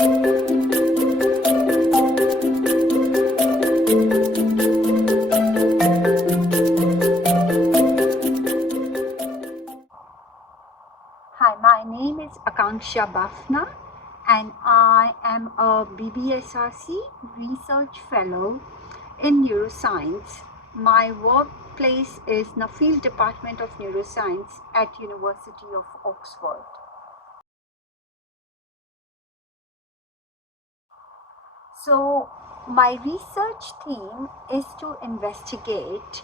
Hi, my name is Akanksha Bafna and I am a BBSRC Research Fellow in neuroscience. My workplace is in the field department of neuroscience at University of Oxford. So my research theme is to investigate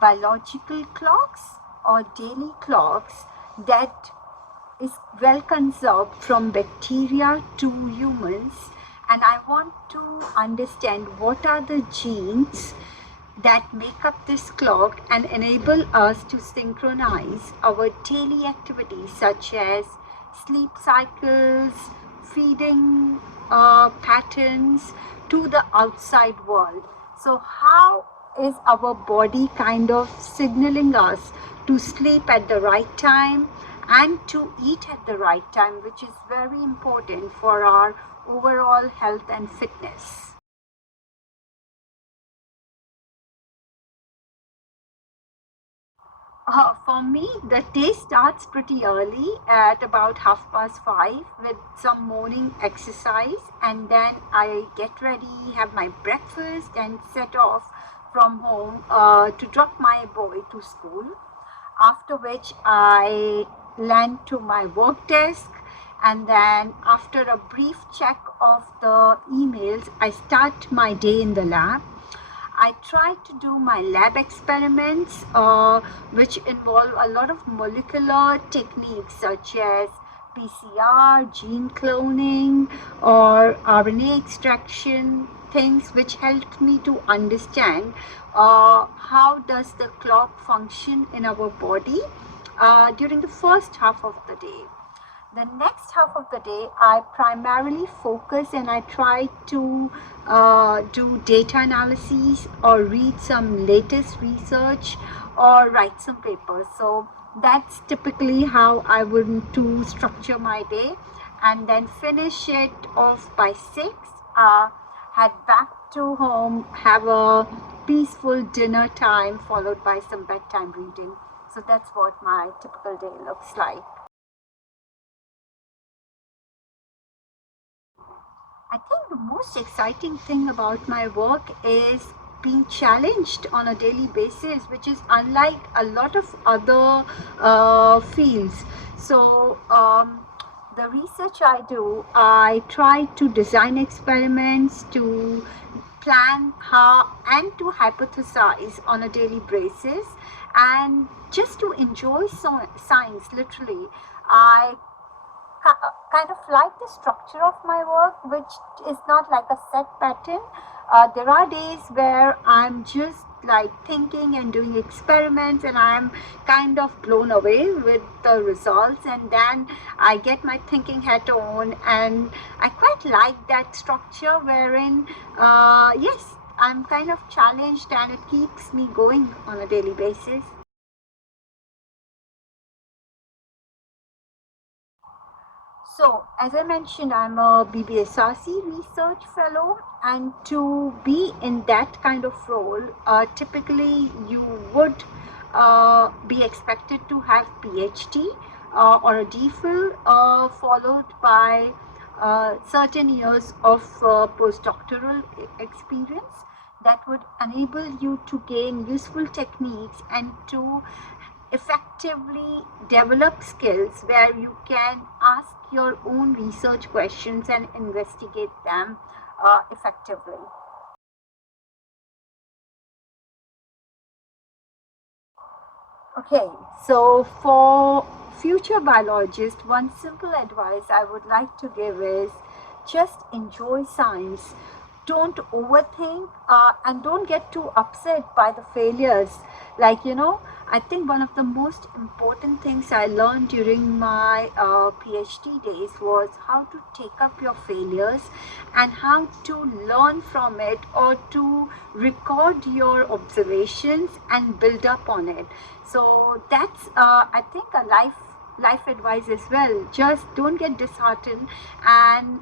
biological clocks or daily clocks that is well conserved from bacteria to humans, and I want to understand what are the genes that make up this clock and enable us to synchronize our daily activities such as sleep cycles, feeding patterns to the outside world. So how is our body kind of signaling us to sleep at the right time and to eat at the right time, which is very important for our overall health and fitness. For me, the day starts pretty early at about 5:30 with some morning exercise, and then I get ready, have my breakfast, and set off from home to drop my boy to school. After which, I land to my work desk, and then after a brief check of the emails, I start my day in the lab. I try to do my lab experiments, which involve a lot of molecular techniques such as PCR, gene cloning, or RNA extraction, things which help me to understand how does the clock function in our body during the first half of the day. The next half of the day, I primarily focus and I try to do data analysis or read some latest research or write some papers. So that's typically how I would to structure my day, and then finish it off by 6. Head back to home, have a peaceful dinner time followed by some bedtime reading. So that's what my typical day looks like. I think the most exciting thing about my work is being challenged on a daily basis, which is unlike a lot of other fields. So, the research I do, I try to design experiments, to plan how and to hypothesize on a daily basis, and just to enjoy science literally. I kind of like the structure of my work, which is not like a set pattern. There are days where I'm just like thinking and doing experiments, and I'm kind of blown away with the results, and then I get my thinking hat on, and I quite like that structure wherein, yes, I'm kind of challenged and it keeps me going on a daily basis. So, as I mentioned, I'm a BBSRC Research Fellow, and to be in that kind of role, typically you would be expected to have PhD or a DPhil, followed by certain years of postdoctoral experience that would enable you to gain useful techniques and to effectively develop skills where you can ask your own research questions and investigate them effectively. Okay, so for future biologists, one simple advice I would like to give is just enjoy science. Don't overthink and don't get too upset by the failures. Like, I think one of the most important things I learned during my PhD days was how to take up your failures and how to learn from it, or to record your observations and build up on it. So that's, I think, a life advice as well. Just don't get disheartened, and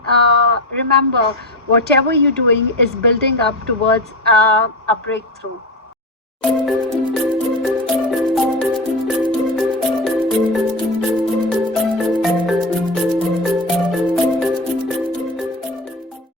remember, whatever you're doing is building up towards a breakthrough.